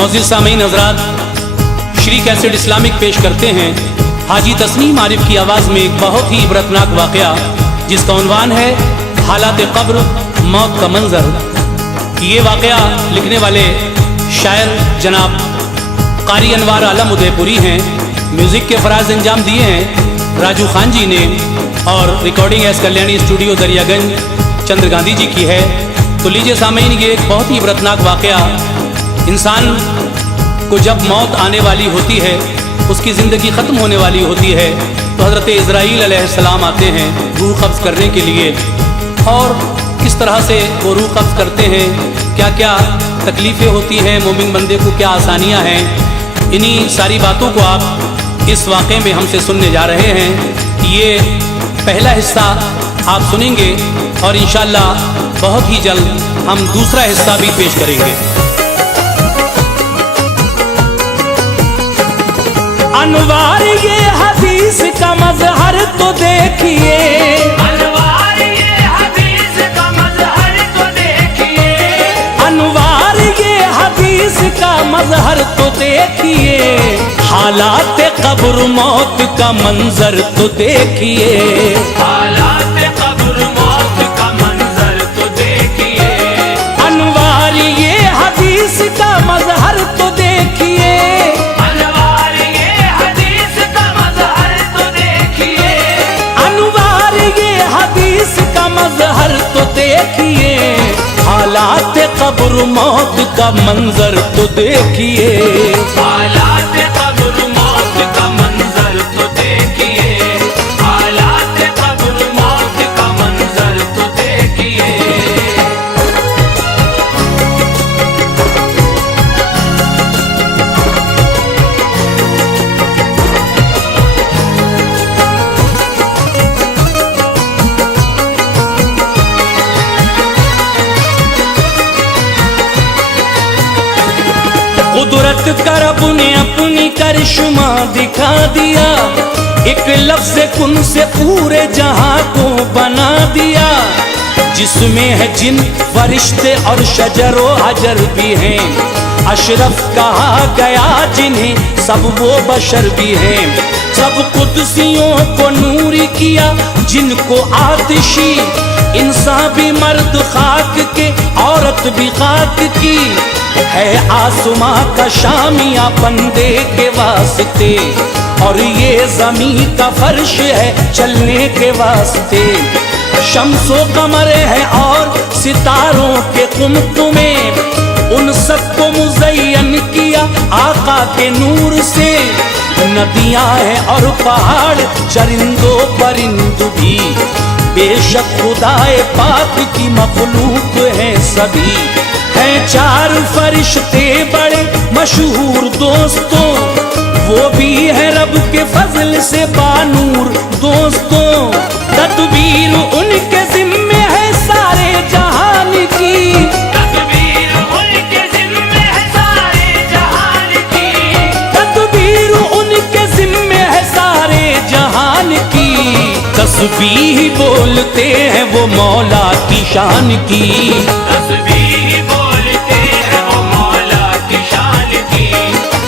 मोअज़्ज़िज़ सामीन हज़रात, Shri cassette Islamic पेश करते हैं हाजी तस्नीम आरिफ की आवाज़ में एक बहुत ही इबरतनाक वाक़या जिसका उन्वान है हालात क़ब्र, मौत का मंज़र। ये वाक़या लिखने वाले शायर जनाब क़ारी अनवार आलम उदयपुरी हैं। म्यूज़िक के फ़राज़ अंजाम दिए हैं राजू खान जी ने और recording S Kalyani studio Daryaganj Chandra Gandhi ji की है। तो लीजिए सामीन, ये एक बहुत ही इबरतनाक वाक़या, इंसान को जब मौत आने वाली होती है, उसकी ज़िंदगी ख़त्म होने वाली होती है, तो हज़रत इज़राईल अलैहिस्सलाम आते हैं रूह क़ब्ज़ करने के लिए। और किस तरह से वो रूह क़ब्ज़ करते हैं, क्या क्या तकलीफ़ें होती हैं, मोमिन बंदे को क्या आसानियाँ हैं, इन्हीं सारी बातों को आप इस वाक़े में हमसे सुनने जा रहे हैं। ये पहला हिस्सा आप सुनेंगे और इंशाअल्लाह बहुत ही जल्द हम दूसरा हिस्सा भी पेश करेंगे। अनवार ये हदीस का मज़हर तो देखिए, अनवार ये हदीस का मज़हर तो देखिए, अनवार ये हदीस का मज़हर तो देखिए, हालात क़ब्र मौत का मंजर तो देखिए, हालात क़ब्र मौत का मंजर तो देखिए, अनवार ये हदीस का मज़हर तो देखिए, अनवार ये हदीस का मज़हर तो देखिए, अनवार ये हदीस का मज़हर तो देखिए, हालात क़ब्र मौत का मंजर तो देखिए, हालात क़ब्र मौत का मंजर तो देखिए, हालात क़ब्र मौत का मंजर तो देखिए। कुदरत का रब ने अपनी करिश्मा दिखा दिया, एक लफ्ज़ कुन से पूरे जहां को बना दिया, जिसमें है जिन फरिश्ते और शजरो हजर भी हैं, अशरफ कहा गया जिन्हें सब वो बशर भी हैं, सब कुदसियों को नूरी किया जिनको आतिशी, इंसान भी मर्द खाक के औरत भी खाक की, है आसमां का शामिया बंदे के वास्ते, और ये ज़मीन का फर्श है चलने के वास्ते, शम्सो कमर है और सितारों के कुमकुमे, उन सबको मुज़य्यन किया आका के नूर से, नदियां हैं और पहाड़ चरिंदो परिंद भी, बेशक खुदाए पाक की मखलूक है सभी, हैं चार फरिश्ते बड़े मशहूर दोस्तों, वो भी है रब के फजल से बानूर दोस्तों, तदबीर उनके जिम्मे है सारे जहान की, तदबीर उनके ज़िम्मे है सारे जहान की, तदबीर उनके जिम्मे है सारे जहान की, तस्बीह बोलते हैं वो मौला की शान की, तस्बीह बोलते हैं वो मौला की शान की,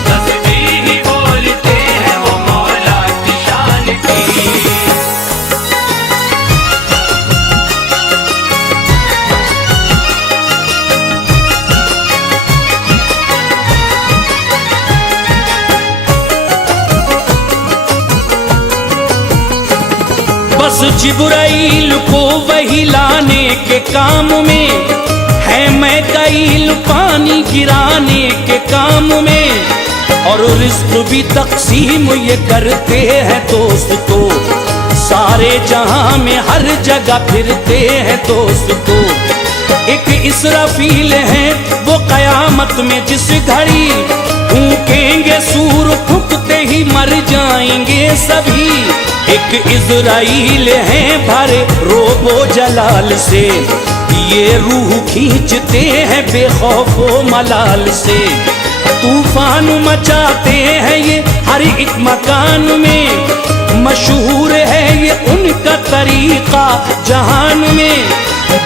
तस्बीह बोलते हैं वो मौला की शान की। बस जिब्राइल को वही लाने के काम में है, मैकाईल पानी गिराने के काम में, और रिज़्क़ भी तक़सीम ये करते हैं दोस्तों, सारे जहां में हर जगह फिरते हैं दोस्तों, एक इसराफील है वो क़यामत में जिस घड़ी फूकेंगे सूर, फूकते ही मर जाएंगे सभी, एक इज़राइल है भरे रोबो जलाल से, ये रूह खींचते हैं बेखौफो मलाल से, तूफान मचाते हैं ये हर एक मकान में, मशहूर है ये उनका तरीका जहान में,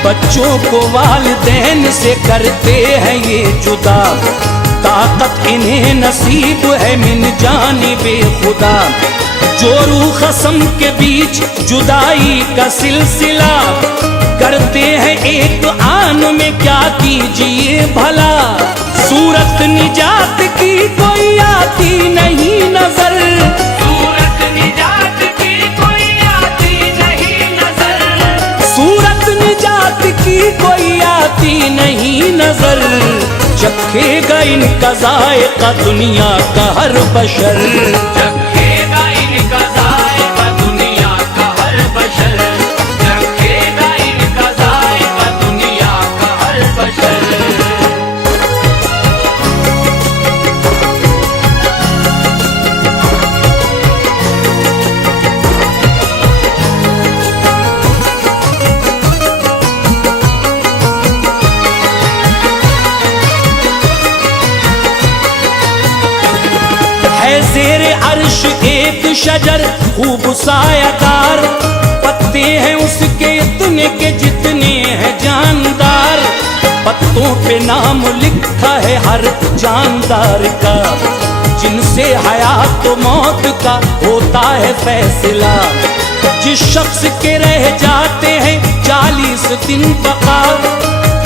बच्चों को वालिदैन से करते हैं ये जुदा, ताकत इन्हें नसीब है मिन जानिबे खुदा। जो रूह खसम के बीच जुदाई का सिलसिला करते हैं एक आन में, क्या कीजिए भला। सूरत निजात की कोई आती नहीं नजर, सूरत निजात की कोई आती नहीं नजर, सूरत निजात की कोई आती नहीं नजर। चखेगा इनका जायका दुनिया का हर बशर, चखेगा इनका जायका दुनिया का हर बशर, चखेगा इनका जायका दुनिया का हर बशर। है ज़ेरे अर्श एक शजर खूब सायादार, पत्ते हैं उसके इतने के जितने हैं जानदार। पत्तों पे नाम लिखा है हर जानदार का, जिनसे हयात तो मौत का होता है फैसला। जिस शख्स के रह जाते हैं 40 दिन बका,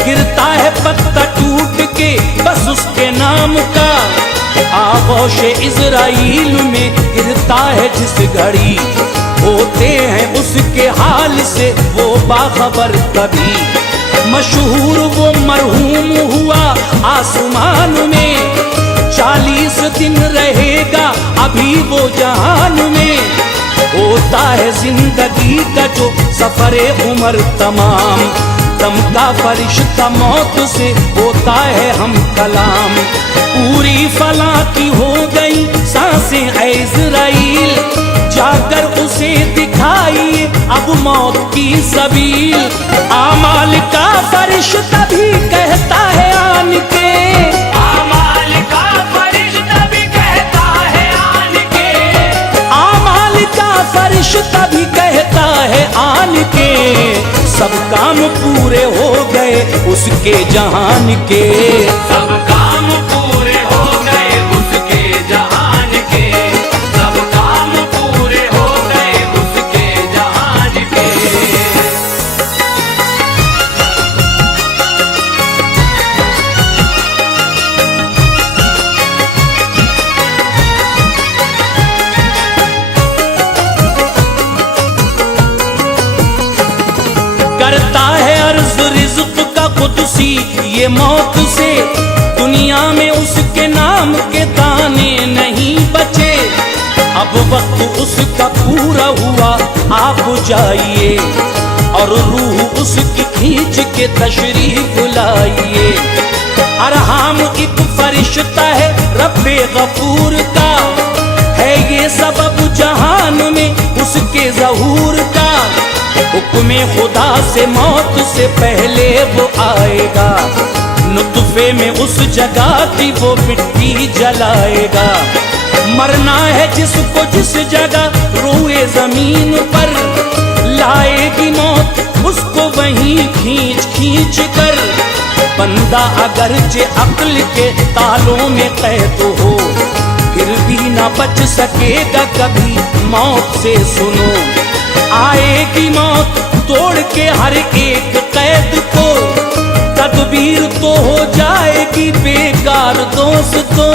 गिरता है पत्ता टूट के बस उसके नाम का। आगोश इज़राइल में गिरता है जिस घड़ी, होते हैं उसके हाल से वो बाखबर कभी। मशहूर वो मरहूम हुआ आसमान में, 40 दिन रहेगा अभी वो जहान में। होता है जिंदगी का जो सफरे उम्र तमाम, दम का फरिश्ता मौत से होता है हम कलाम। पूरी फला की हो गई सांसें ऐ इज़राइल, जाकर उसे दिखाइए अब मौत की सबील। आमाल का फरिश्ता भी कहता है आन के, आमाल का फरिश्ता भी कहता है आन के, आमाल का फरिश्ता भी कहता है आन के। सब काम पूरे हो गए उसके जहान के, सब काम पूरे हो गए उसके जहान के, सब काम पूरे हो गए उसके जहान के। करता है अर्ज रिज़्क़ का कुदसी ये मौत से, दुनिया में उसके नाम के दाने नहीं बचे। अब वक्त उसका पूरा हुआ आप जाइए, और रूह उसकी खींच के तशरीफ लाइए। अरहाम एक फरिश्ता है रब्बे गफूर का, है ये सबब जहान में उसके ज़हूर का। हुक्म खुदा से मौत से पहले वो आएगा, नुत्फे में उस जगह की वो मिट्टी जलाएगा। मरना है जिसको जिस जगह रोए जमीन पर, लाएगी मौत उसको वहीं खींच खींच कर। बंदा अगरचे अक्ल के तालों में कैद हो, फिर भी ना बच सकेगा कभी मौत से। सुनो आएगी मौत तोड़ के हर एक कैद को, तदबीर तो हो जाएगी बेकार दोस्तों।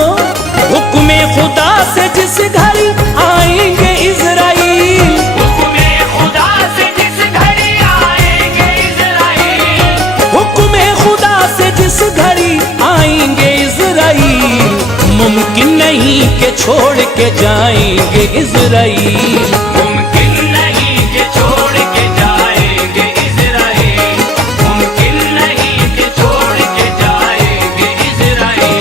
हुक्म खुदा से जिस घड़ी आएंगे इज़राइल, हुक्म खुदा से जिस घड़ी आएंगे इज़राइल, हुक्म खुदा से जिस घड़ी आएंगे इज़राइल। मुमकिन नहीं कि छोड़ के जाएंगे इज़राइल, मुमकिन नहीं कि छोड़ के जाएंगे इज़राइल, मुमकिन नहीं कि छोड़ के जाएंगे इज़राइल।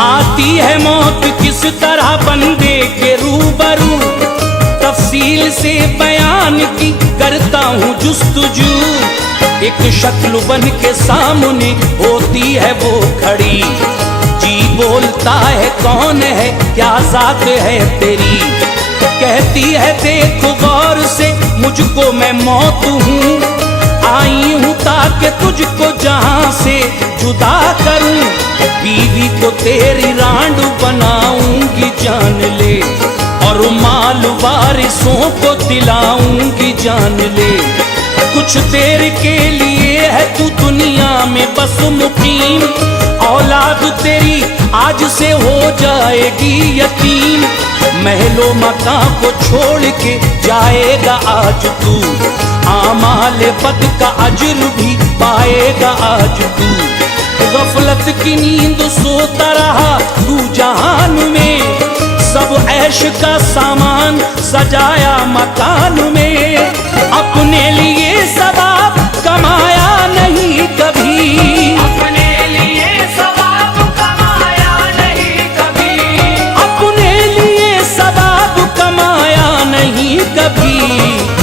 आती है मौत किस तरह बंदे के रूबरू, तफसील से बयान की करता हूँ जुस्तजू। एक शक्ल बन के सामने होती है वो खड़ी। जी बोलता है कौन है क्या जात है तेरी, कहती है देख गौर से मुझको मैं मौत हूँ, आई हूँ ताकि तुझको जहां से जुदा करूं, बीवी को तेरी रांड बनाऊंगी जान ले, और माल वारिसों को दिलाऊंगी जान ले। कुछ देर के लिए है तू दुनिया में बस मुकीम, औलाद तेरी आज से हो जाएगी यतीम, महलो मकां को छोड़ के जाएगा आज तू, आमाल बद का अजर भी पाएगा आज तू। गफलत की नींद सोता रहा तू जहान में, सब ऐश का सामान सजाया मकान में, अपने लिए सवाब कमाया नहीं कभी, अपने लिए सवाब कमाया नहीं कभी, अपने लिए सवाब कमाया नहीं कभी,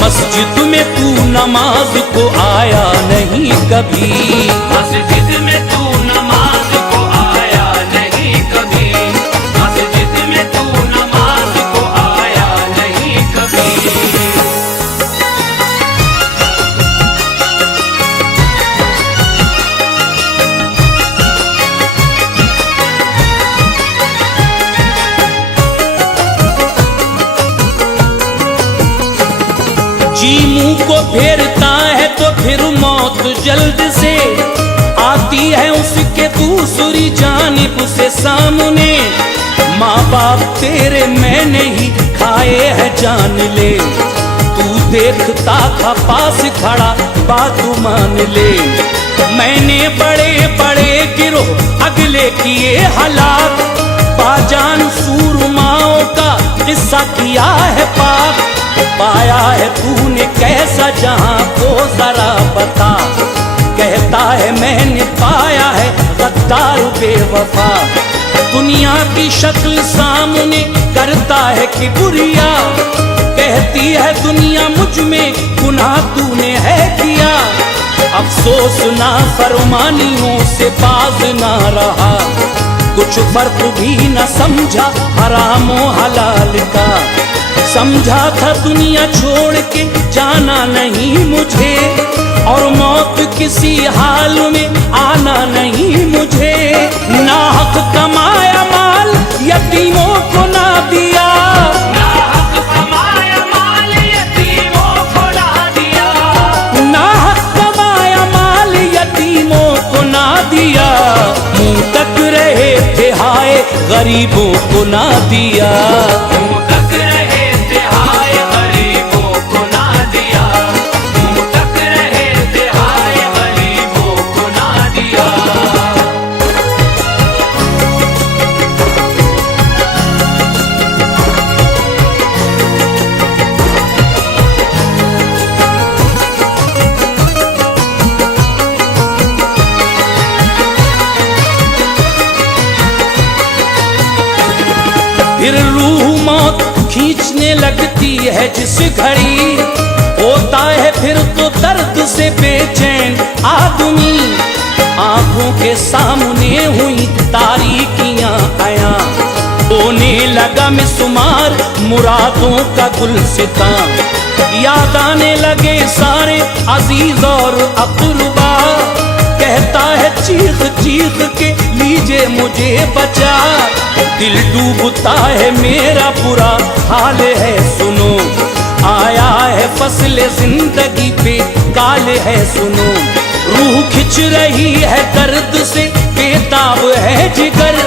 मस्जिद में तू नमाज को आया नहीं कभी, मस्जिद में तू नमाज को आया नहीं कभी, मस्जिद में तू नमाज को आया नहीं कभी। जी मुंह को फेरता है तो फिर मौत जल्द से आती है उसके दूसरी जानिब से सामने, माँ बाप तेरे मैंने ही खाए हैं जान ले, तू देखता था पास खड़ा बात मान ले, मैंने बड़े बड़े गिरोह अगले किए हलाक, बाजान सूरमाओं का किस्सा किया है पाक, पाया है तूने कैसा जहां को जरा बता, कहता है मैंने पाया है गद्दार बेवफा, दुनिया की शक्ल सामने करता है कि बुरिया, कहती है दुनिया मुझ में गुनाह तूने है किया, अफसोस ना फरमानियों से बाज ना रहा, कुछ फर्क भी न समझा हराम और हलाल का, समझा था दुनिया छोड़ के जाना नहीं मुझे, और मौत किसी हाल में आना नहीं मुझे, नाहक कमाया माल यतीमों को ना दिया, नाहक कमाया माल यतीमों को ना दिया, नाहक कमाया माल यतीमों को ना दिया, मुंह तक रहे थे हाय गरीबों को ना दिया, मुंह तक रहे थे हाय गरीबों को ना दिया, मुंह तक रहे थे हाय गरीबों को ना दिया। फिर रूह मौत खींचने लगती है जिस घड़ी, होता है फिर तो दर्द से बेचैन आदमी, आंखों के सामने हुई तारीकियां आया, होने लगा मिसमार मुरादों का गुलसितां, याद आने लगे सारे अजीज और अक़रबा, कहता है चीख चीख के लीजिए मुझे बचा, दिल डूबता है मेरा बुरा हाल है सुनो, आया है फसले जिंदगी पे काल है सुनो, रूह खिंच रही है दर्द से बेताब है जिगर,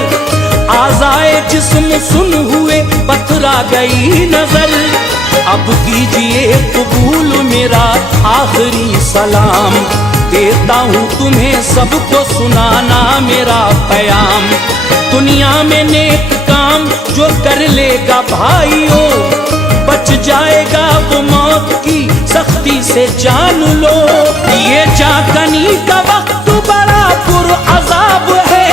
आज़ाए जिस्म सुन हुए पथरा गई नजर, अब कीजिए कबूल मेरा आखिरी सलाम, देता हूँ तुम्हें सबको सुनाना मेरा पैगाम, दुनिया में नेक काम जो कर लेगा भाइयों, बच जाएगा वो मौत की सख्ती से जान लो, ये जागनी का वक्त बड़ा पुरअज़ाब है,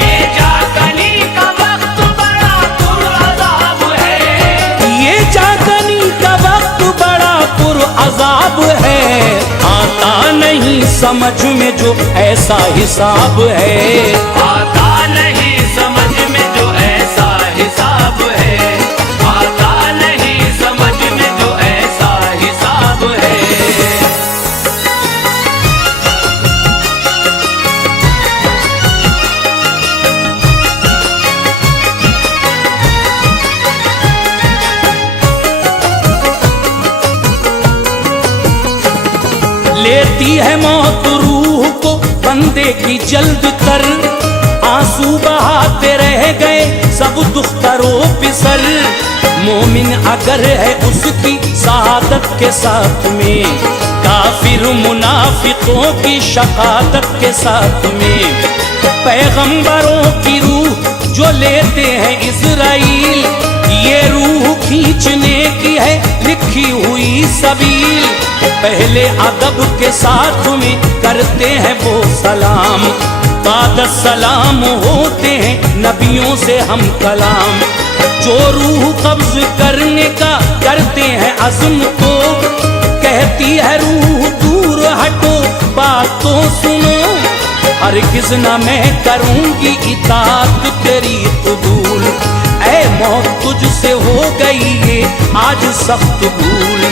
ये जागनी का वक्त बड़ा पुरअज़ाब है, ये जागनी का वक्त बड़ा पुरअज़ाब है, आता नहीं समझ में जो ऐसा हिसाब है, आता नहीं समझ में जो ऐसा हिसाब है, आता नहीं समझ में जो ऐसा हिसाब है। लेती है मौत रूह को बंदे की जल्द कर, आंसू बहाते रह गए सब दुख्तरो पिसर। मोमिन अगर है उसकी शहादत के साथ में, काफिर मुनाफिकों की शहादत के साथ में। पैगंबरों की रूह जो लेते हैं इज़राइल, ये रूह खींचने की है लिखी हुई सबील। पहले अदब के साथ में करते हैं वो सलाम, बाद सलाम होते हैं नबियों से हम कलाम। जो रूह कब्ज करने का करते हैं अज़्म तो, कहती है रूह दूर हटो बात तो सुनो। हरगिज़ न मैं करूँगी इताअत तेरी कबूल, ऐ मौत तुझसे हो गई ये आज सख्त भूल।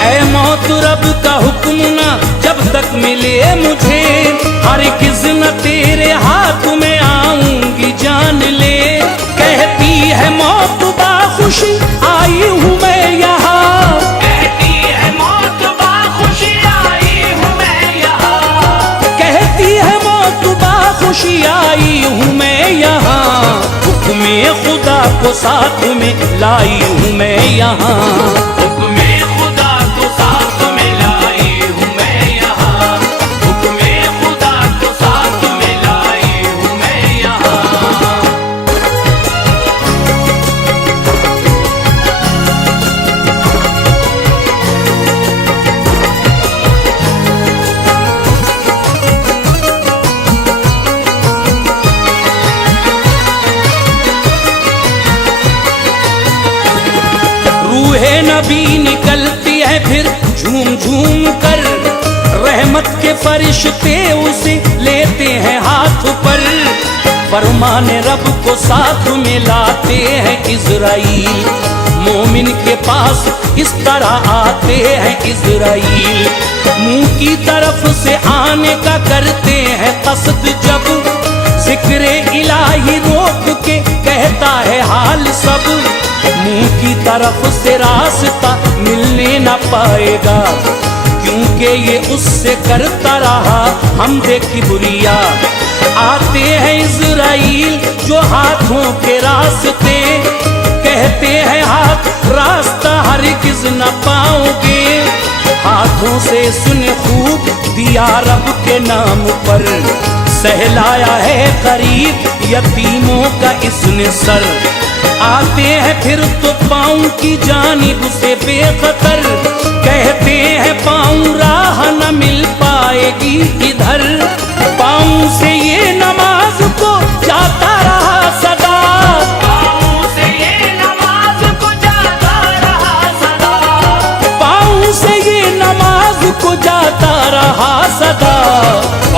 ऐ मौत रब का हुक्म ना जब तक मिले मुझे, हरगिज़ न तेरे हाथ में आऊंगी जान ले। कहती है मौत बाखुशी आई हूँ मैं यहाँ, कहती है मौत बाखुशी आई हूँ मैं यहाँ, कहती है मौत बाखुशी आई हूँ मैं यहाँ। हुक्मे खुदा को साथ में लाई हूँ मैं यहाँ, हुक्मे खुदा को साथ में लाई हूँ मैं यहाँ, हुक्मे खुदा को साथ में लाई हूँ मैं यहाँ। रूहे नबी निकलती है फिर झूम झूम कर, रहमत के फरिश्ते उसे लेते हैं हाथ पर। फरमाने रब को साथ में लाते हैं इज़राइल, मोमिन के पास इस तरह आते हैं इज़राइल। मुंह की तरफ से आने का करते हैं कसद जब, जिक्र इलाही रोक के कहता है हाल सब। मुंह की तरफ से रास्ता मिलने न पाएगा, क्योंकि ये उससे करता रहा हमदे किबरिया। आते हैं इज़राइल जो हाथों के रास्ते, कहते हैं हाथ रास्ता हरगिज़ न पाओगे। हाथों से सुने खूब दिया रब के नाम पर, सहलाया है गरीब यतीमों का इसने सर। आते हैं फिर तो पाँव की जानिब से बेखतर, कहते हैं पाँव राह न मिल पाएगी इधर। पाँव से ये नमाज को जाता रहा सदा, पाँव से ये नमाज को जाता रहा सदा, पाँव से ये नमाज को जाता रहा सदा।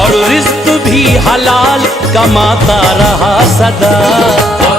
और रिज़्क़ भी हलाल कमाता रहा सदा।